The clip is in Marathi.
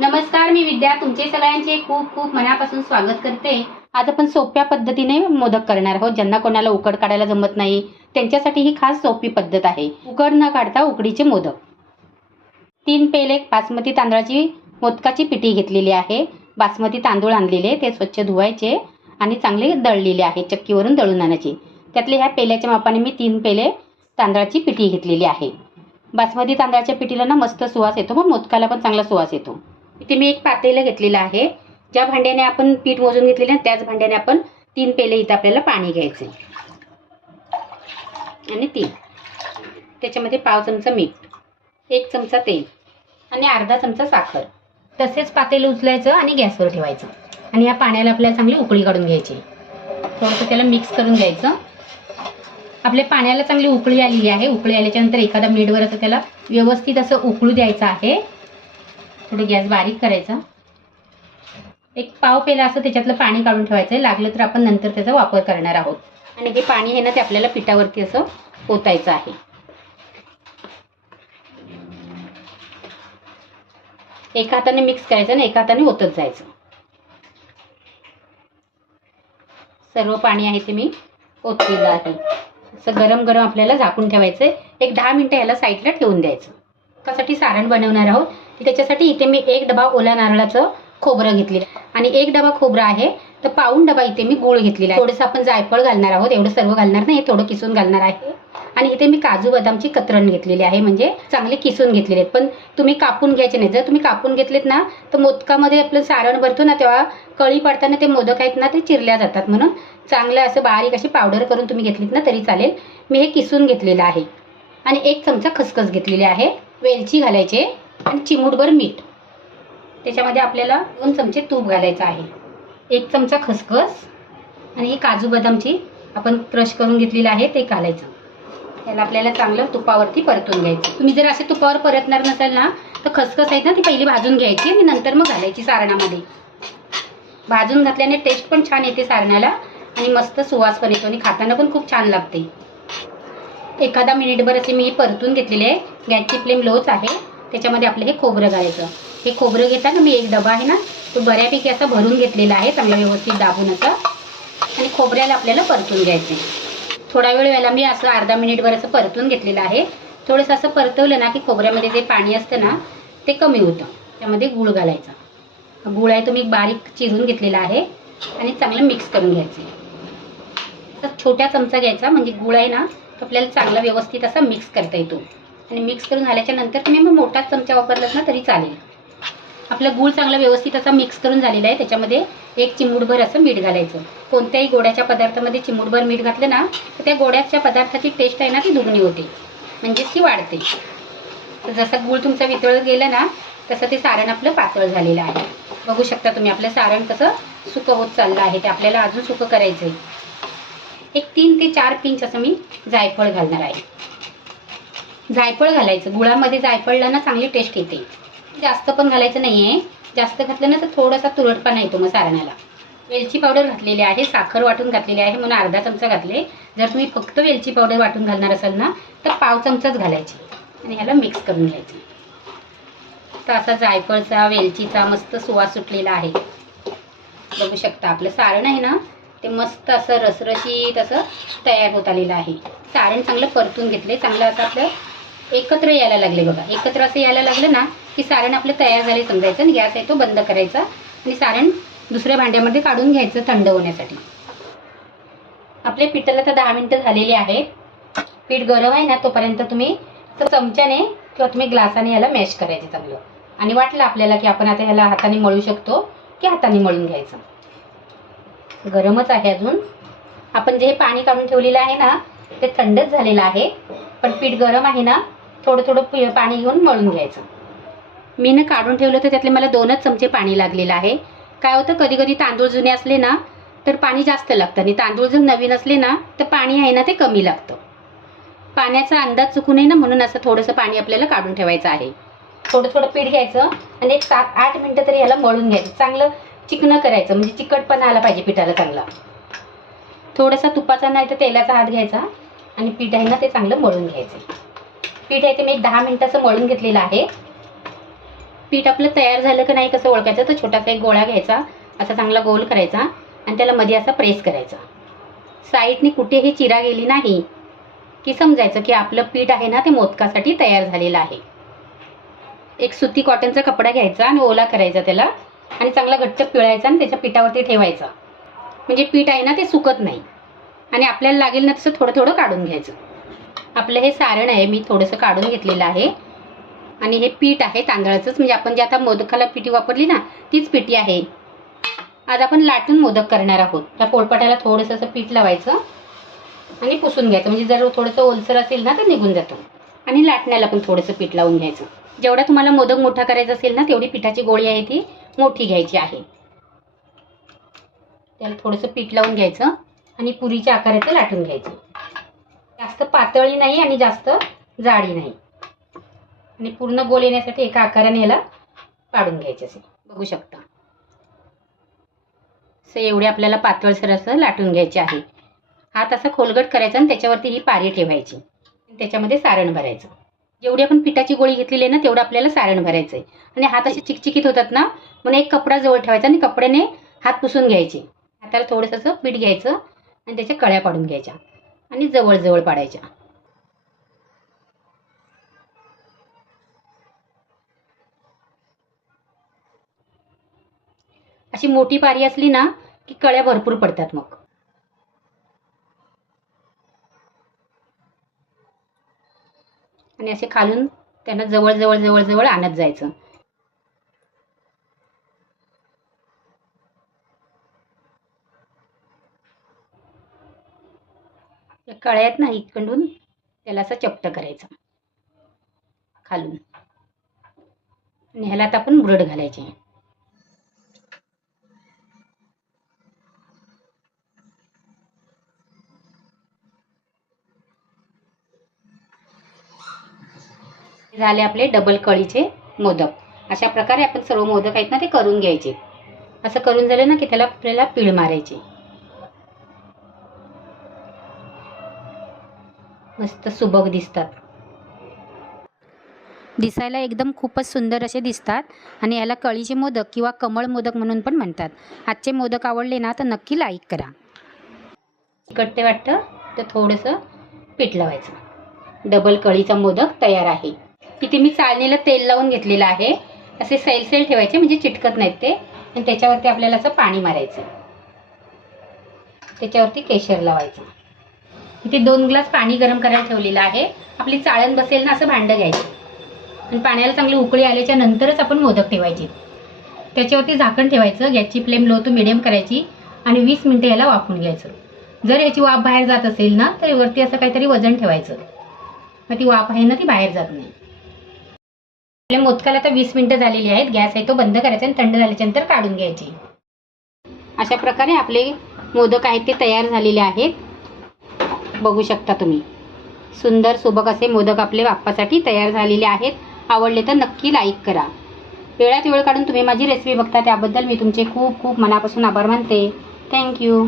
नमस्कार मी विद्या. तुमचे सगळ्यांचे खूप खूप मनापासून स्वागत करते. आज आपण सोप्या पद्धतीने मोदक करणार आहोत ज्यांना कोणाला उकड काढायला जमत नाही. त्यांच्यासाठी ही खास सोपी पद्धत आहे. उकड न काढता उकडीचे मोदक. तीन पेले बासमती तांदळाची मोदकाची पिठी घेतलेली आहे. बासमती तांदूळ आणलेले ते स्वच्छ धुवायचे आणि चांगले दळलेले आहे चक्कीवरून दळून आणायचे. त्यातले ह्या पेल्याच्या मापाने मी तीन पेले तांदळाची पिठी घेतलेली आहे. बासमती तांदळाच्या पिठीला ना मस्त सुवास येतो मग मोदकाला पण चांगला सुवास येतो. इथे मी एक पातेलं घेतलेलं आहे. ज्या भांड्याने आपण पीठ मोजून घेतलेलं आहे त्याच भांड्याने आपण तीन पेले इथं आपल्याला पाणी घ्यायचे. आणि तीन. त्याच्यामध्ये पाव चमचा मीठ एक चमचा तेल आणि अर्धा चमचा साखर. तसेच पातेलं उचलायचं आणि गॅसवर ठेवायचं. आणि या पाण्याला आपल्याला चांगली उकळी काढून घ्यायची. थोडंसं त्याला मिक्स करून घ्यायचं. आपल्या पाण्याला चांगली उकळी आलेली आहे. उकळी आल्याच्यानंतर एखादा मिनिटभर असं त्याला व्यवस्थित असं उकळू द्यायचं आहे. थोडं गॅस बारीक करायचा. एक पाव पेला असं त्याच्यातलं पाणी काढून ठेवायचं आहे लागलं तर आपण नंतर त्याचा वापर करणार आहोत. आणि हे पाणी आहे ना ते आपल्याला पिठावरती असं ओतायचं आहे. एका हाताने मिक्स करायचं आणि एका हाताने ओतत जायचं. सर्व पाणी आहे ते मी ओतलेलं आहे. असं गरम गरम आपल्याला झाकून ठेवायचं आहे एक दहा मिनटं याला साईडला ठेवून द्यायचं. त्यासाठी सारण बनवणार आहोत. त्याच्यासाठी इथे मी एक डबा ओल्या नारळाचं खोबरं घेतलेलं आणि एक डबा खोबरं आहे तर पाऊण डबा इथे मी गुळ घेतलेला आहे. थोडंसं आपण जायफळ घालणार आहोत एवढं सर्व घालणार नाही थोडं किसून घालणार आहे. आणि इथे मी काजू बदामची कतरण घेतलेली आहे म्हणजे चांगले किसून घेतलेले आहेत. पण तुम्ही कापून घ्यायचे नाही. जर तुम्ही कापून घेतलेत ना तर मोदकामध्ये आपलं सारण भरतो ना तेव्हा कळी पडताना ते मोदक आहेत ना ते चिरल्या जातात. म्हणून चांगलं असं बारीक अशी पावडर करून तुम्ही घेतलीत ना तरी चालेल. मी हे किसून घेतलेलं आहे. आणि एक चमचा खसखस घेतलेली आहे. वेलची घालायचे. आणि चिमूटभर मीठ. त्याच्यामध्ये आपल्याला दोन चमचे तूप घालायचं आहे. एक चमचा खसखस आणि ही काजू बदामची आपण क्रश करून घेतलेलं आहे ते घालायचं. त्याला आपल्याला चांगलं तुपावरती परतून घ्यायचं. तुम्ही जर असे तुपावर परतणार नसाल ना तर खसखस आहेत ना ती पहिली भाजून घ्यायची आणि नंतर मग घालायची सारणामध्ये. भाजून घातल्याने टेस्ट पण छान येते सारणाला आणि मस्त सुवास पण येतो आणि खाताना पण खूप छान लागते. एखादा मिनिटभर असे मी परतून घेतलेले आहे. गॅसची फ्लेम लोच आहे. त्याच्यामध्ये आपलं हे खोबरं घालायचं. हे खोबरं घेताना मी एक डबा आहे ना तो बऱ्यापैकी असा भरून घेतलेला आहे चांगला व्यवस्थित दाबून असं. आणि खोबऱ्याला आपल्याला परतून घ्यायचं थोडा वेळ वेळेला मी असं अर्धा मिनिटभर असं परतून घेतलेलं आहे. थोडंसं असं परतवलं ना की खोबऱ्यामध्ये जे पाणी असतं ना ते कमी होतं. त्यामध्ये गूळ घालायचा. गूळ आहे तो मी बारीक चिरून घेतलेला आहे आणि चांगलं मिक्स करून घ्यायचं तर छोट्या चमचा घ्यायचा म्हणजे गुळ आहे ना तो आपल्याला चांगला व्यवस्थित असा मिक्स करता येतो. आणि मिक्स करून झाल्याच्यानंतर तुम्ही मग मोठाच चमचा वापरलात ना तरी चालेल. आपलं गूळ चांगला व्यवस्थित असा मिक्स करून झालेला आहे. त्याच्यामध्ये एक चिमूटभर असं मीठ घालायचं. कोणत्याही गोड्याच्या पदार्थामध्ये चिमूटभर मीठ घातलं ना तर त्या गोड्याच्या पदार्थाची टेस्ट आहे ना ती दुगणी होते. म्हणजेच ती वाढते. तर जसा गूळ तुमचा वितळत गेलं ना तसं ते सारण आपलं पातळ झालेलं आहे. बघू शकता तुम्ही आपलं सारण कसं सुकं होत चाललं आहे. ते आपल्याला अजून सुकं करायचं आहे एक तीन ते चार पिंच असं मी जायफळ घालणार आहे. जायफळ घालायचं. गुळामध्ये जायफळला ना चांगली टेस्ट येते. जास्त पण घालायचं नाही आहे जास्त घातलं ना तर थोडासा तुरटपणा येतो मग सारणाला. वेलची पावडर घातलेली आहे साखर वाटून घातलेली आहे म्हणून अर्धा चमचा घातले. जर तुम्ही फक्त वेलची पावडर वाटून घालणार असाल ना तर पाव चमचाच घालायची. आणि ह्याला मिक्स करून घ्यायचं. तर असा जायफळचा वेलचीचा मस्त सुवास सुटलेला आहे. बघू शकता आपलं सारण आहे ना ते मस्त असं रसरशीत असं तयार होत आलेलं आहे. सारण चांगलं परतून घेतले चांगलं असं आपलं एकत्र यायला लागले बघा. एकत्र असं यायला लागलं ना की सारण आपलं तयार झाले समजायचं आणि गॅस आहे तो बंद करायचा आणि सारण दुसऱ्या भांड्यामध्ये काढून घ्यायचं थंड होण्यासाठी. आपल्या पिठाला तर दहा मिनटं झालेली आहेत पीठ गरम आहे ना तोपर्यंत तुम्ही तर चमच्याने किंवा तुम्ही ग्लासाने याला मॅश करायचे चांगलं. आणि वाटलं आपल्याला की आपण आता ह्याला हाताने मळू शकतो की हाताने मळून घ्यायचं. गरमच आहे अजून. आपण जे हे पाणी काढून ठेवलेलं आहे ना ते थंडच झालेलं आहे. पण पीठ गरम आहे ना थोडं थोडं पि- पाणी घेऊन मळून घ्यायचं. मी ना काढून ठेवलं तर त्यातले मला दोनच चमचे पाणी लागलेलं आहे. काय होतं कधी कधी तांदूळ जुने असले ना तर पाणी जास्त लागतं. आणि तांदूळ जर नवीन असले ना तर पाणी आहे ना ते कमी लागतं. पाण्याचा अंदाज चुकू नये ना म्हणून असं थोडंसं पाणी आपल्याला काढून ठेवायचं आहे. थोडं थोडं पीठ घ्यायचं आणि एक सात आठ मिनटं तरी याला मळून घ्यायचं. चांगलं चिकनं करायचं म्हणजे चिकटपणा आला पाहिजे पिठाला चांगला. थोडासा तुपाचा नाही तर तेलाचा हात घ्यायचा आणि पीठ आहे ना ते चांगलं मळून घ्यायचं. पीठ आहे ते मी एक दहा मिनिटाचं मळून घेतलेलं आहे. पीठ आपलं तयार झालं की नाही कसं ओळखायचं? तर छोटासा एक गोळा घ्यायचा असा चांगला गोल करायचा आणि त्याला मध्ये असा प्रेस करायचा. साईडने कुठेही चिरा गेली नाही की समजायचं की आपलं पीठ आहे ना ते मोदकासाठी तयार झालेलं आहे. एक सुती कॉटनचा कपडा घ्यायचा आणि ओला करायचा त्याला आणि चांगला घट्ट पिळायचा आणि त्याच्या पिठावरती ठेवायचा. म्हणजे पीठ आहे ना ते सुकत नाही. आणि आपल्याला लागेल ना तसं थोडं थोडं काढून घ्यायचं. आपलं हे सारण आहे मी थोडंसं काढून घेतलेलं आहे. आणि हे पीठ आहे तांदळाचंच म्हणजे आपण जे आता मोदकाला पिठी वापरली ना तीच पिठी आहे. आज आपण लाटून मोदक करणार आहोत. त्या पोळपाट्याला थोडंसं असं पीठ लावायचं आणि पुसून घ्यायचं. म्हणजे जर थोडंसं ओलसर असेल ना तर निघून जातं. आणि लाटण्याला पण थोडंसं पीठ लावून घ्यायचं. जेवढा तुम्हाला मोदक मोठा करायचा असेल ना तेवढी पिठाची गोळी आहे ती मोठी घ्यायची आहे. त्याला थोडंसं पीठ लावून घ्यायचं आणि पुरीच्या आकाराचं लाटून घ्यायचं. जास्त पातळी नाही आणि जास्त जाडी नाही. आणि पूर्ण गोल येण्यासाठी एका आकाराने याला पाडून घ्यायचे असे. बघू शकता. असं एवढे आपल्याला पातळसर असं लाटून घ्यायचे आहे. हात असा खोलगट करायचा आणि त्याच्यावरती ही पारी ठेवायची. आणि त्याच्यामध्ये सारण भरायचं. जेवढी आपण पिठाची गोळी घेतलेली आहे ना तेवढं आपल्याला सारण भरायचं आहे. आणि हात असे चिकचिकीत होतात ना म्हणून एक कपडा जवळ ठेवायचा आणि कपड्याने हात पुसून घ्यायचे. हाताला थोडंसं असं पीठ घ्यायचं आणि त्याच्या कळ्या पाडून घ्यायच्या. आणि जवळ जवळ पाडायच्या. अशी मोठी पारी असली ना की कळ्या भरपूर पडतात मग. आणि असे खालून त्यांना जवळ जवळ जवळ जवळ आणत जायचं. कळ्यात कळ्या आहेत इकडून त्याला असं चपट करायचं. खालून. आणि ह्याला आता आपण बुरड घालायचे. झाले आपले डबल कळीचे मोदक. अशा प्रकारे आपण सर्व मोदक आहेत ना ते करून घ्यायचे. असं करून झालं ना की त्याला आपल्याला पीळ मारायची. मस्त सुबक दिसतात. दिसायला एकदम खूपच सुंदर असे दिसतात आणि याला कळीचे मोदक किंवा कमळ मोदक म्हणून पण म्हणतात. आजचे मोदक आवडले ना तर नक्की लाईक करा. तिखट वाटतं तर थोडंसं पीठ लावायचं. डबल कळीचा मोदक तयार आहे. इथे मी चाळणीला तेल लावून घेतलेलं आहे. असे सैल सैल ठेवायचे म्हणजे चिटकत नाहीत ते. आणि त्याच्यावरती आपल्याला असं पाणी मारायचं. त्याच्यावरती केशर लावायचं. इथे दोन ग्लास पाणी गरम करायला ठेवलेलं आहे. आपली चाळण बसेल ना असं भांडं घ्यायचं. आणि पाण्याला चांगली उकळी आल्याच्या नंतरच आपण मोदक ठेवायचे. त्याच्यावरती झाकण ठेवायचं गॅसची फ्लेम लो टू मिडियम करायची आणि वीस मिनटं याला वाफून घ्यायचं. जर याची वाफ बाहेर जात असेल ना तर वरती असं काहीतरी वजन ठेवायचं. मग ती वाफ आहे ना ती बाहेर जात नाही. आपल्या मोदकाला आता वीस मिनटं झालेली आहेत. गॅस आहे तो बंद करायचा आणि थंड झाल्याच्यानंतर काढून घ्यायची. अशा प्रकारे आपले मोदक आहेत ते तयार झालेले आहेत. बघू शकता तुम्ही. सुंदर सुबक असे मोदक आपले बाप्पासाठी तयार झालेले आहेत. आवडले तर नक्की लाईक करा. वेळात वेळ काढून तुम्ही माझी रेसिपी बघता त्याबद्दल मी तुमचे खूप खूप मनापासून आभार मानते. थँक्यू